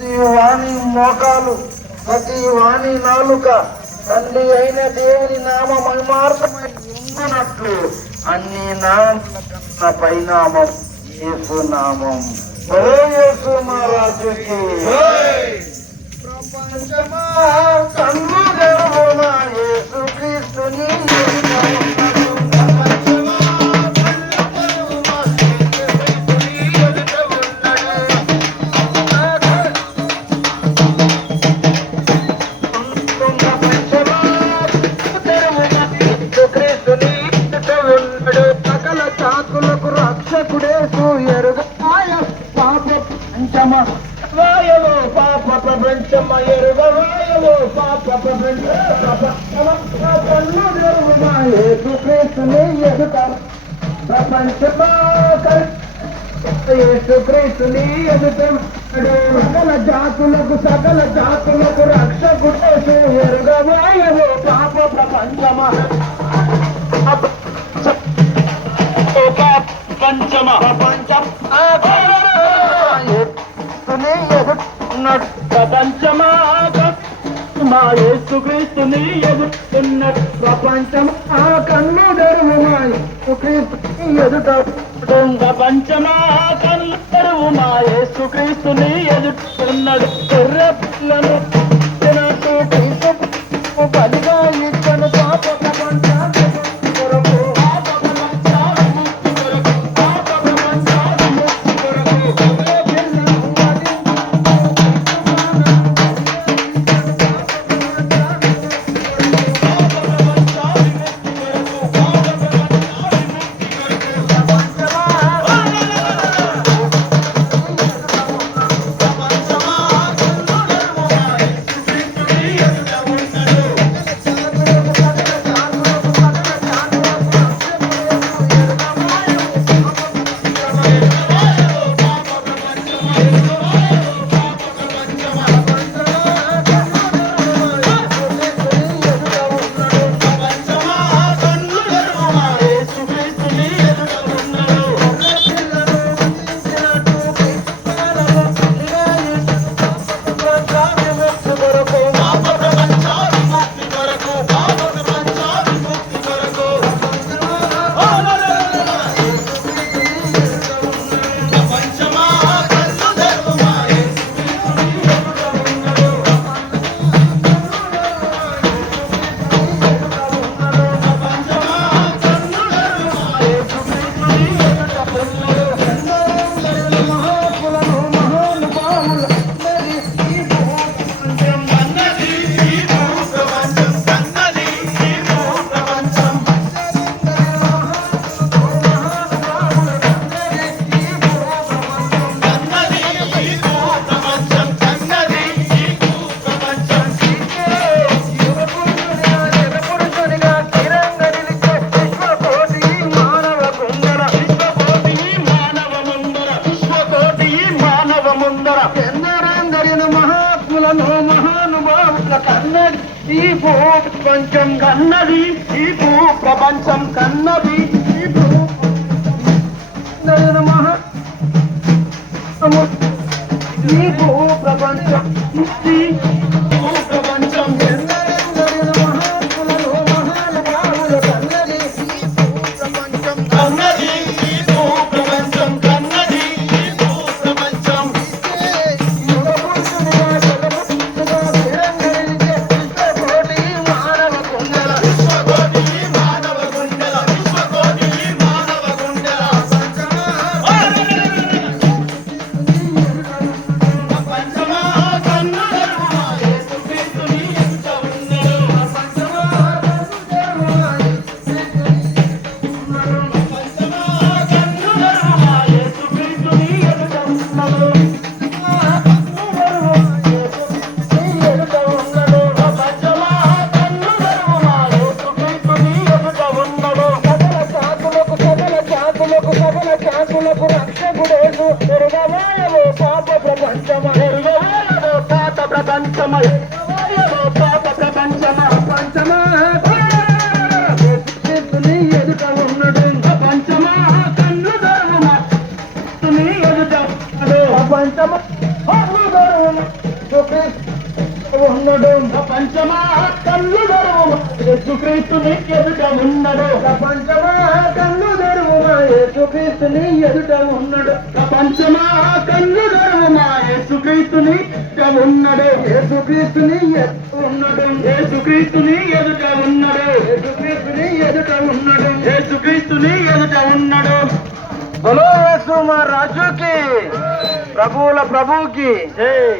ప్రతి వాణి మోకాలు ప్రతి వాణి నాలుక తండ్రి అయిన దేవుని నామ మహిమార్థమై ఉండునట్లు. అన్ని కన్నా పైనామం యేసు నామం. ప్రపంచమా కన్ను ఎరుగాయ పాప పంచమ. వాయవో పాప ప్రపంచమ ఎరుగవాయవో పాప ప్రపంచమేసుక్రీస్తుని ఎదుట ప్రపంచమా యేసుక్రీస్తుని ఎదుట. సకల జాతులకు సకల జాతులకు రక్షకుడు యేసుని ఎదుటున్నాడు ప్రపంచమా మా యేసుక్రీస్తుని ఎదుర్కొన్నట్టు ప్రపంచం ఆ కన్ను తెరువు యేసుక్రీస్తుని ఎదుట ప్రపంచమా కల్లరు మా యేసుక్రీస్తుని ఎదుర్కొన్నాడు పిల్లను ముందర ఎందరందరిన మహాత్ములను మహానుభావుల కన్నది. ఈ భూ ప్రపంచం కన్నది ఈ భూ ప్రపంచం కన్నది ఈ భూ అందరిన మహా ఈ భూ ప్రపంచం రక్షకుడేసు ఎరుగవాయలో పాప ప్రపంచమ ఎరుగవాయలో పాత ప్రపంచమ ఎరుగవాయలో పాప ప్రపంచమ ప్రపంచమా ఎదుట ఉన్నడు ప్రపంచమా కన్ను ధర్మమా ఎదుట ప్రపంచమా హక్కుదారుడు ఉన్నడు ఎదుట ఉన్నడు కన్ను యేసుక్రీస్తుని ఎదుట ఉన్నడు. ప్రపంచమా తెరువు మా యేసుక్రీస్తుని ఎదుట ఉన్నడు. యేసుక్రీస్తుని ఉన్నడు. యేసుక్రీస్తుని ఎదుట ఉన్నడు. యేసుక్రీస్తుని ఎదుట ఉన్నడు. యేసుక్రీస్తుని ఎదుట ఉన్నడు. బలో యేసు మా రాజుకి ప్రభువుల ప్రభువుకి. జై.